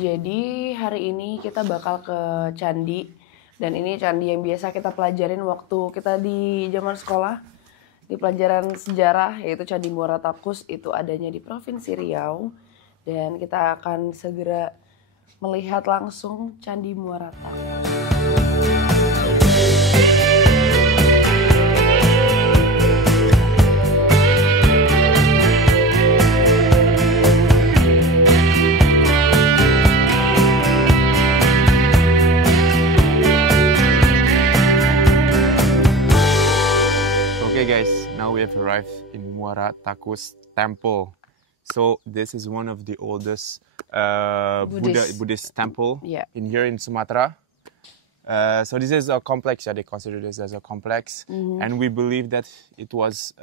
Jadi hari ini kita bakal ke candi. Dan ini candi yang biasa kita pelajarin waktu kita di zaman sekolah. Di pelajaran sejarah, yaitu Candi Muara Takus. Itu adanya di Provinsi Riau. Dan kita akan segera melihat langsung Candi Muara Takus. Okay guys, now we have arrived in Muara Takus Temple. So this is one of the oldest Buddhist temple in here in Sumatra. So this is a complex, they consider this as a complex. And we believe that it was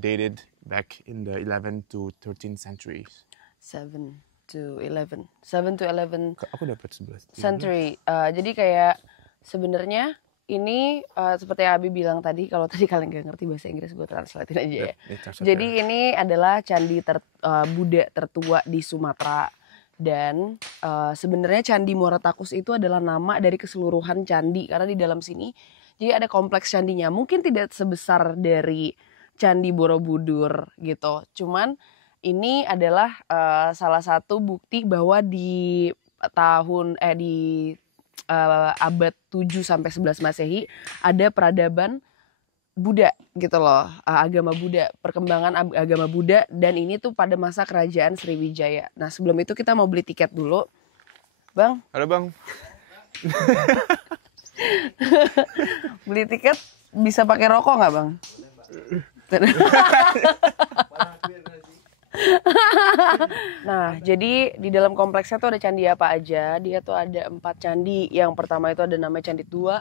dated back in the 11th to 13th centuries. 7 to 11 Aku dapat 11. century. Jadi kayak sebenarnya ini seperti yang Abi bilang tadi, kalau tadi kalian nggak ngerti bahasa Inggris, gue translatein aja ya. Jadi ini adalah candi Buddha tertua di Sumatera. Dan sebenarnya Candi Muara Takus itu adalah nama dari keseluruhan candi. Karena di dalam sini jadi ada kompleks candinya. Mungkin tidak sebesar dari Candi Borobudur gitu. Cuman ini adalah salah satu bukti bahwa di abad 7 sampai 11 Masehi ada peradaban Buddha gitu loh, agama Buddha, perkembangan agama Buddha, dan ini tuh pada masa kerajaan Sriwijaya. Nah sebelum itu kita mau beli tiket dulu, Bang. Halo Bang. Beli tiket bisa pakai rokok nggak Bang? Nah, jadi di dalam kompleksnya tuh ada candi apa aja? Dia tuh ada 4 candi. Yang pertama itu ada namanya Candi Tua,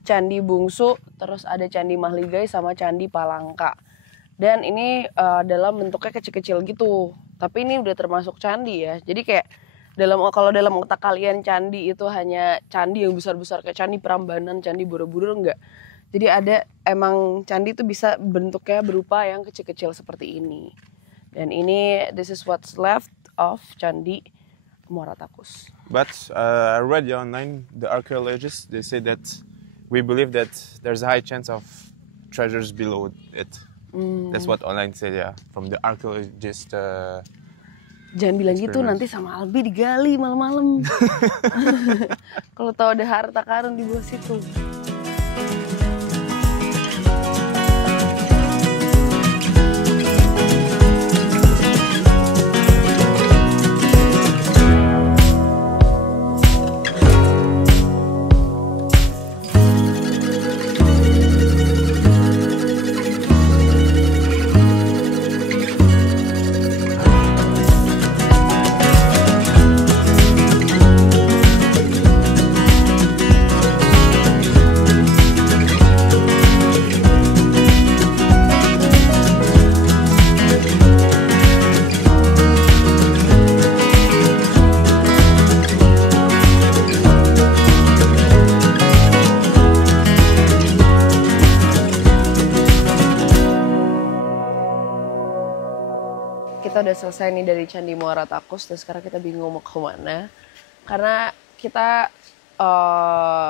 Candi Bungsu, terus ada Candi Mahligai sama Candi Palangka. Dan ini dalam bentuknya kecil-kecil gitu. Tapi ini udah termasuk candi ya. Jadi kayak kalau dalam otak kalian candi itu hanya candi yang besar-besar kayak Candi Prambanan, Candi Borobudur, enggak. Jadi ada emang candi itu bisa bentuknya berupa yang kecil-kecil seperti ini. Dan ini, this is what's left of Candi Muara Takus. But I read online, the archaeologists, they say that we believe that there's a high chance of treasures below it. That's what online said, yeah, from the archaeologist. Jangan bilang gitu, nanti sama Albi digali malam-malam. Kalau tahu ada harta karun di bawah situ. Kita udah selesai nih dari Candi Muara Takus, dan sekarang kita bingung mau kemana. Karena kita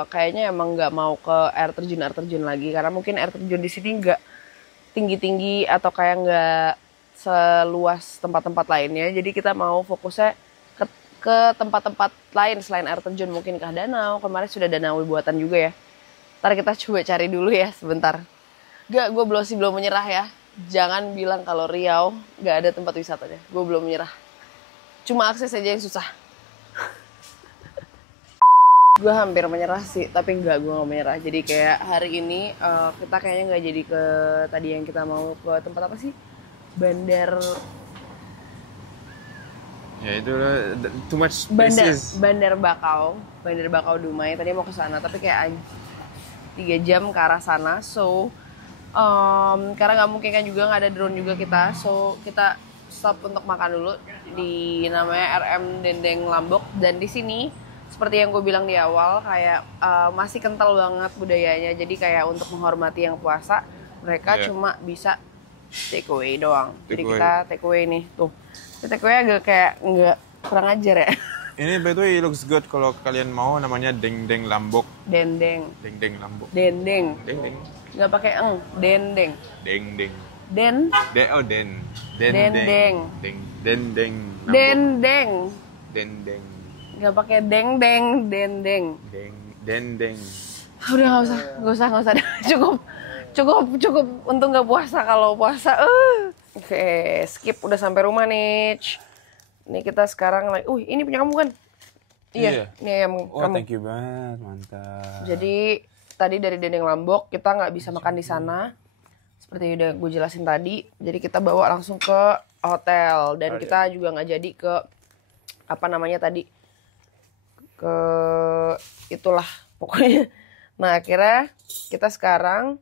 kayaknya emang nggak mau ke air terjun lagi, karena mungkin air terjun di sini nggak tinggi-tinggi atau kayak nggak seluas tempat-tempat lainnya. Jadi kita mau fokusnya ke tempat-tempat lain selain air terjun, mungkin ke danau. Kemarin sudah danau buatan juga ya. Ntar kita coba cari dulu ya sebentar. Gue belum menyerah ya. Jangan bilang kalau Riau gak ada tempat wisatanya. Gue belum menyerah. Cuma akses aja yang susah. Gue hampir menyerah sih, tapi gue gak menyerah. Jadi kayak hari ini kita kayaknya gak jadi ke tadi yang kita mau ke tempat apa sih? Bandar. Ya itu too much spaces. Bandar Bakau Dumai. Tadi mau ke sana, tapi kayak 3 jam ke arah sana. So karena nggak mungkin kan juga, nggak ada drone juga kita, so kita stop untuk makan dulu di namanya RM Dendeng Lambok. Dan di sini seperti yang gue bilang di awal, kayak masih kental banget budayanya. Jadi kayak untuk menghormati yang puasa, mereka cuma bisa take away doang. Jadi kita take away nih tuh. Take away agak kayak nggak kurang ajar ya. Ini by the way looks good kalau kalian mau, namanya dendeng lambok. Dendeng. Dendeng lambok. Dendeng. Dendeng. Nggak pakai eng. Dendeng. Dendeng. Den. Oh den. Dendeng. Dendeng. Dendeng. Dendeng. Nggak pakai dendeng. Dendeng. Dendeng. Udah nggak usah. Cukup. Untung nggak puasa. Kalau puasa, Oke, skip, udah sampai rumah nih. Ini kita sekarang lagi. Ini punya kamu kan? Iya. Ini ayam kamu. Thank you banget, mantap. Jadi tadi dari Dendeng Lambok kita nggak bisa makan di sana, seperti udah gue jelasin tadi. Jadi kita bawa langsung ke hotel dan kita juga nggak jadi ke apa namanya tadi, ke itulah pokoknya. Nah akhirnya kita sekarang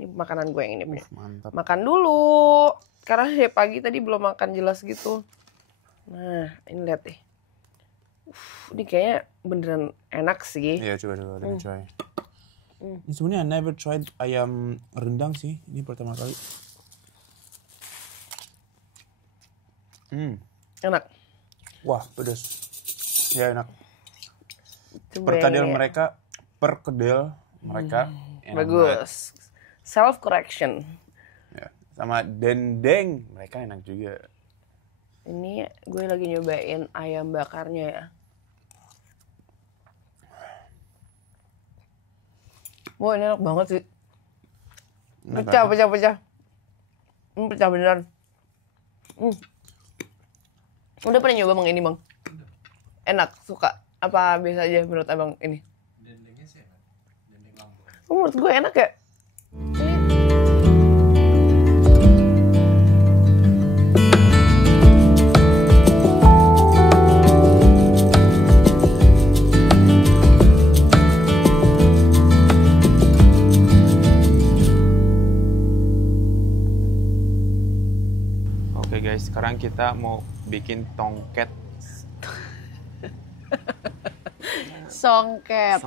ini makanan gue yang ini, mantap. Makan dulu karena dari pagi tadi belum makan jelas gitu. Nah, ini lihat deh. Ini kayaknya beneran enak sih. Iya, coba dulu, let me try. Ini sebenarnya I never tried ayam rendang sih. Ini pertama kali. Enak. Wah, pedas. Ya, enak. Perkedel mereka enak bagus. Self correction. Ya, sama dendeng, mereka enak juga. Ini gue lagi nyobain ayam bakarnya ya. Wah ini enak banget sih. Pecah. Ini pecah beneran. Udah pernah nyoba bang ini bang? Enak, suka? Apa biasa aja menurut abang ini? Dendengnya sih enak. Dendeng lambok. Menurut gue enak ya? Oke guys, sekarang kita mau bikin tongket. Songket.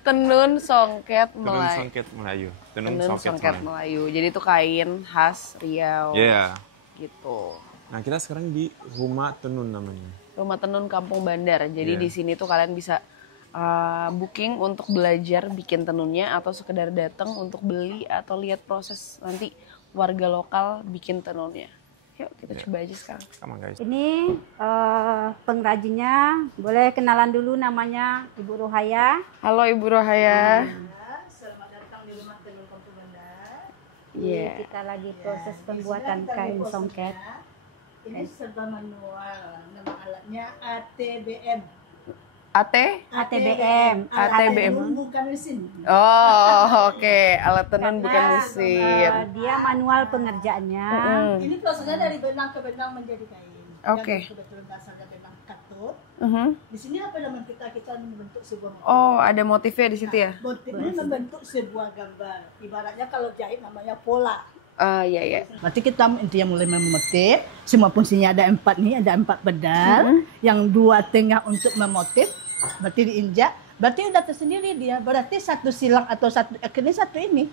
Tenun songket Melayu. Tenun songket Melayu. Jadi itu kain khas Riau. Iya. Gitu. Nah kita sekarang di Rumah Tenun namanya. Rumah Tenun Kampung Bandar. Jadi di sini tuh kalian bisa booking untuk belajar bikin tenunnya atau sekedar datang untuk beli atau lihat proses nanti warga lokal bikin tenunnya. Yuk kita coba aja sekarang. Sama guys. Ini pengrajinnya, boleh kenalan dulu namanya Ibu Rohaya. Halo Ibu Rohaya. Selamat datang di Rumah Tenun Kampung Bandar. Iya. Kita lagi proses pembuatan kain songket. Ini serba manual. Nama alatnya ATBM. ATBM. Bukan mesin. Oh, oke. Alat tenun bukan mesin. Dia manual pengerjaannya. Ini prosesnya dari benang ke benang menjadi kain. Oke. Yang kebetulan asalnya benang katun. Di sini apa elemen kita membentuk sebuah motif. Oh, ada motifnya di situ ya? Motif ini membentuk sebuah gambar. Ibaratnya kalau jahit namanya pola. Iya. Berarti kita intinya mulai memotif. Semua fungsinya ada 4 nih, ada 4 pedal. Yang 2 tengah untuk memotif. Berarti diinjak. Berarti udah tersendiri dia. Berarti satu silang atau satu akhirnya satu ini.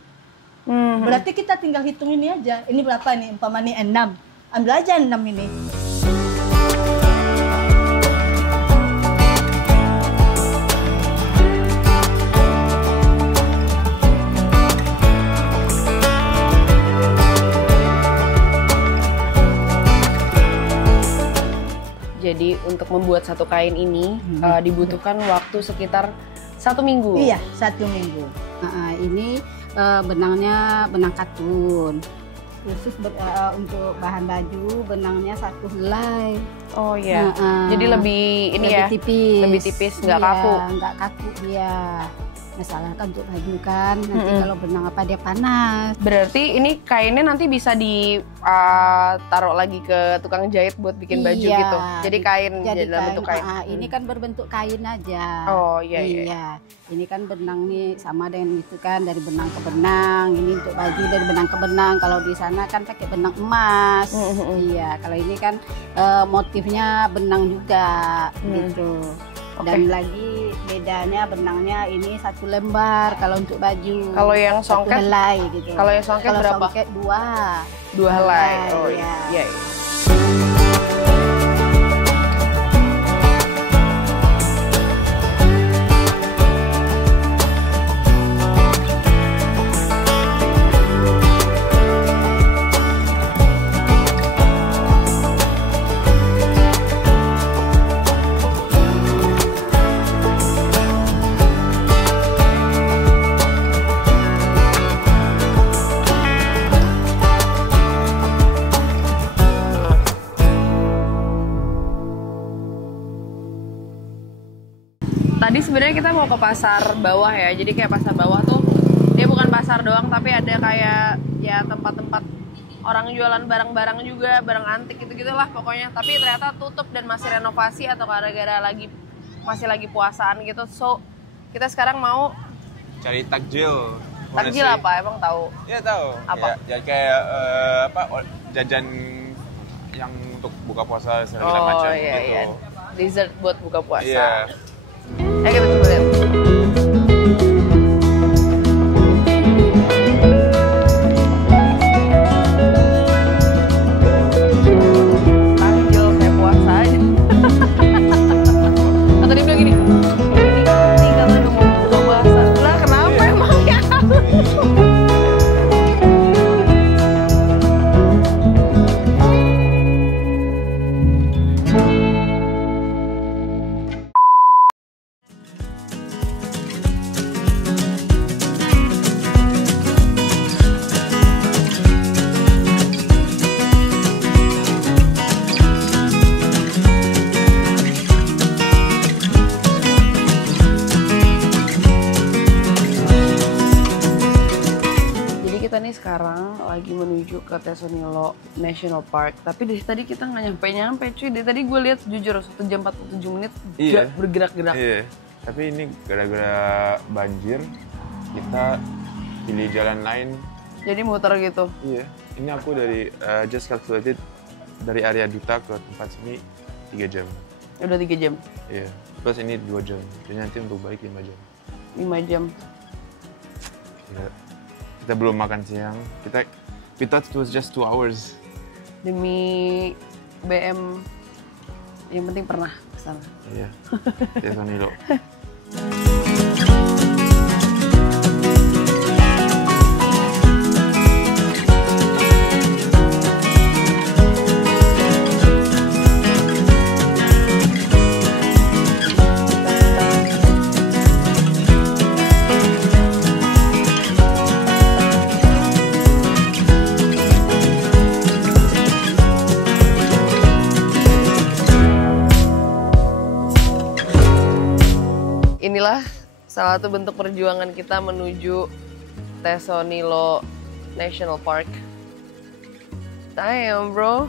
Berarti kita tinggal hitung ini aja. Ini berapa nih? Umpamanya 6. Ambil aja 6 ini. Jadi untuk membuat satu kain ini dibutuhkan waktu sekitar 1 minggu. Iya, 1 minggu. Ini benangnya benang katun. Khusus untuk bahan baju benangnya 1 helai. Oh iya. Jadi lebih ini lebih ya. Tipis. Lebih tipis, nggak kaku. Nggak kaku dia. Masalah kan untuk baju kan, nanti kalau benang apa dia panas. Berarti ini kainnya nanti bisa ditaruh lagi ke tukang jahit buat bikin baju gitu. Jadi kain dalam bentuk kain. Ini kan berbentuk kain aja. Oh iya. Ini kan benang nih sama dengan itu kan, dari benang ke benang. Ini untuk baju dari benang ke benang. Kalau di sana kan pakai benang emas. Iya, kalau ini kan motifnya benang juga gitu. Dan lagi bedanya benangnya ini 1 lembar kalau untuk baju. Kalau yang songket helai gitu. Kalau yang songket berapa? Songket 2 helai. Oh iya. iya. Tadi sebenarnya kita mau ke pasar bawah ya. Jadi kayak pasar bawah tuh dia bukan pasar doang, tapi ada kayak ya tempat-tempat orang jualan barang-barang juga, barang antik gitu-gitulah pokoknya. Tapi ternyata tutup dan masih renovasi atau gara-gara masih lagi puasaan gitu. So kita sekarang mau cari takjil. Takjil apa? Emang tahu? Iya tahu. Apa? Ya kayak jajan yang untuk buka puasa segala macam iya, gitu. iya. Dessert buat buka puasa. Iya. Ayo kita coba lihat. Takjil kayak puasa aja. Atau dia bilang gini, ini katanya mau buka puasa. Lah kenapa emang ya? Sekarang lagi menuju ke Tesonilo National Park, tapi dari tadi kita nggak nyampe cuy. Dari tadi gue lihat jujur 1 jam 47 menit Iya. bergerak-gerak. Iya. Tapi ini gara-gara banjir kita pilih jalan lain. Jadi muter gitu. Iya. Ini aku dari just calculated dari area Duta ke tempat sini 3 jam. Udah 3 jam. Iya. Plus ini 2 jam. Jadi nanti untuk balik 5 jam. 5 jam. Iya. Kita belum makan siang. We thought it was just 2 hours. Demi BM yang penting pernah kesana. Iya. Tesonilo. Inilah salah satu bentuk perjuangan kita menuju Tesonilo National Park. Damn, bro.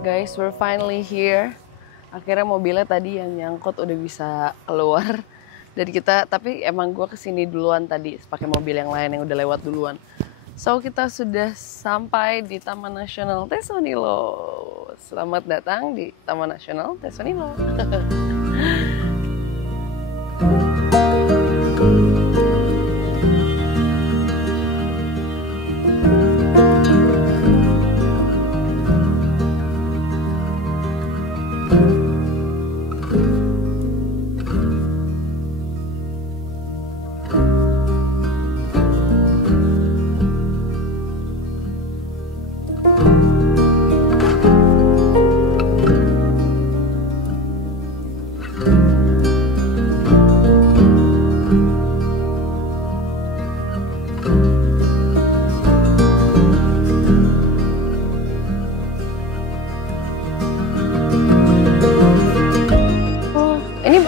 Guys, we're finally here. Akhirnya mobilnya tadi yang nyangkut udah bisa keluar dari kita. Tapi emang gue kesini duluan tadi pakai mobil yang lain yang udah lewat duluan. So kita sudah sampai di Taman Nasional Tesonilo. Selamat datang di Taman Nasional Tesonilo.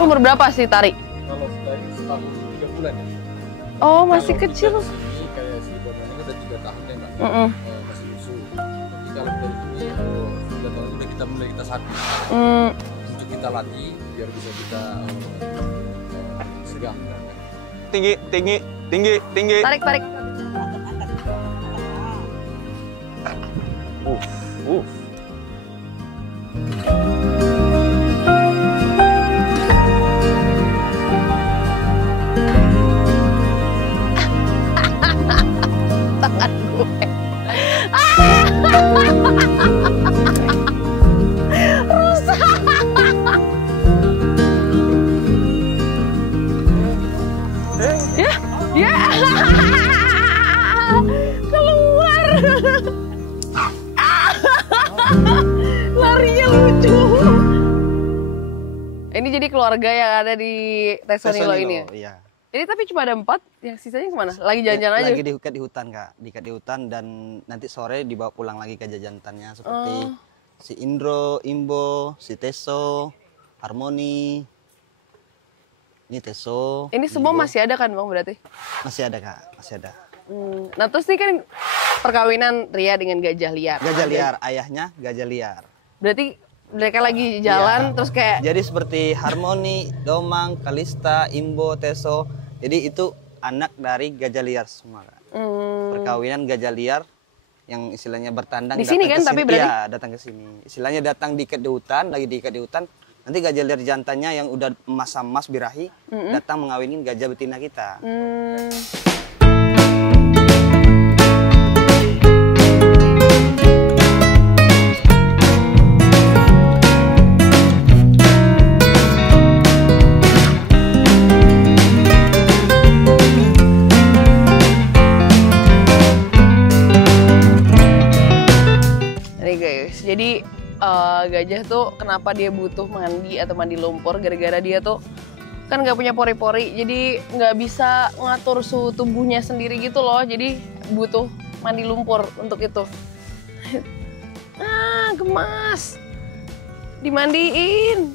Umur berapa sih Tari? Kalau dari setahun 3 bulan ya. Oh, masih kecil. Ini kayak si Bapak ini udah 3 tahun ya Mbak. Masih lusuh. Tapi kalau dari sini 3 tahun udah kita mulai satih. Untuk kita latih biar bisa kita segam. Tinggi, tinggi, tinggi, tinggi. Tarik. Tangan gue. Rusak. Ya. Ya. Keluar. Larinya lucu. Ini jadi keluarga yang ada di Tesonilo ini ya? Iya. Ini tapi cuma ada 4, yang sisanya kemana? Lagi jalan-jalan aja? Lagi diikat di hutan Kak, diikat di hutan dan nanti sore dibawa pulang lagi ke jantannya seperti si Indro, Imbo, si Teso, Harmoni, ini Teso. Ini semua masih ada kan Bang berarti? Masih ada Kak, masih ada. Nah terus ini kan perkawinan Ria dengan gajah liar. Gajah liar, ayahnya gajah liar. Berarti mereka lagi jalan terus kayak... Jadi seperti Harmoni, Domang, Kalista, Imbo, Teso. Jadi itu anak dari gajah liar semua Kak. Perkawinan gajah liar yang istilahnya bertandang. Di sini kan tapi berarti? Iya, datang ke sini. Istilahnya datang diikat di hutan, lagi diikat di hutan. Nanti gajah liar jantannya yang udah emas birahi datang mengawinin gajah betina kita. Jadi gajah tuh kenapa dia butuh mandi atau mandi lumpur, gara-gara dia tuh kan nggak punya pori-pori, jadi nggak bisa ngatur suhu tubuhnya sendiri gitu loh, jadi butuh mandi lumpur untuk itu. Gemas, dimandiin.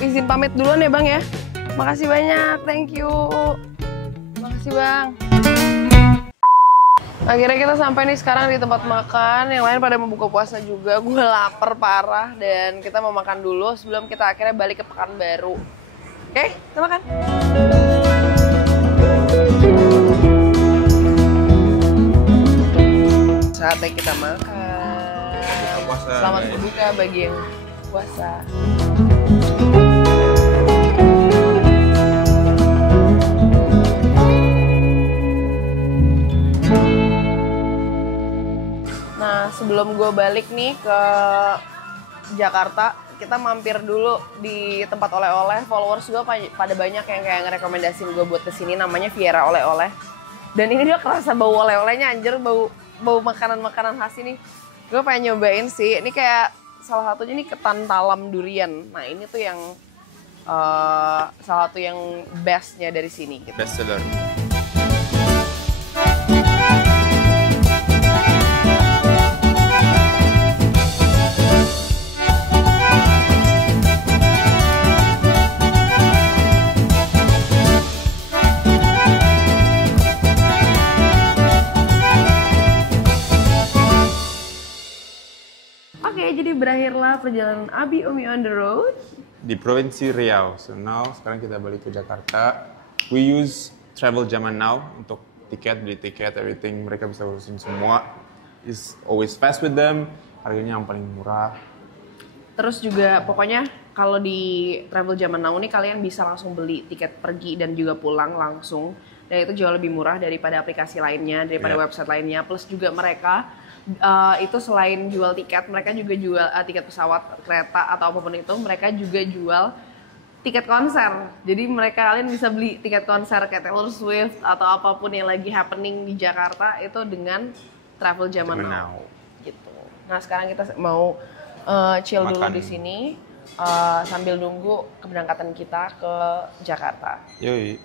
Izin pamit duluan ya Bang ya. Makasih banyak, thank you. Makasih Bang. Akhirnya kita sampai nih sekarang di tempat makan. Yang lain pada mau buka puasa juga. Gue lapar parah dan kita mau makan dulu sebelum kita akhirnya balik ke Pekanbaru. Oke, kita makan. Saatnya kita makan. Selamat berbuka bagi yang puasa. Nah, sebelum gue balik nih ke Jakarta, kita mampir dulu di tempat oleh-oleh. Followers gue pada banyak yang kayak ngerekomendasiin gue buat kesini, namanya Viera Oleh-oleh. Dan ini dia kerasa bau oleh-olehnya, anjir, bau makanan-makanan khas ini. Gue pengen nyobain sih, ini kayak salah satunya nih ketan talam durian. Nah ini tuh yang salah satu yang bestnya dari sini. Gitu. Best seller. Jadi berakhirlah perjalanan Abi Umi on the road di Provinsi Riau. So now sekarang kita balik ke Jakarta. We use Travel Zaman Now untuk beli tiket, everything mereka bisa urusin semua. Is always fast with them. Harganya yang paling murah. Terus juga pokoknya kalau di Travel Zaman Now ini kalian bisa langsung beli tiket pergi dan juga pulang langsung. Dan itu jauh lebih murah daripada aplikasi lainnya, daripada website lainnya. Plus juga mereka itu selain jual tiket, mereka juga jual tiket pesawat, kereta atau apapun itu, mereka juga jual tiket konser. Jadi kalian bisa beli tiket konser kayak Taylor Swift atau apapun yang lagi happening di Jakarta itu dengan Travel Zaman Now. Gitu. Nah sekarang kita mau chill dulu di sini sambil nunggu keberangkatan kita ke Jakarta. Yoi.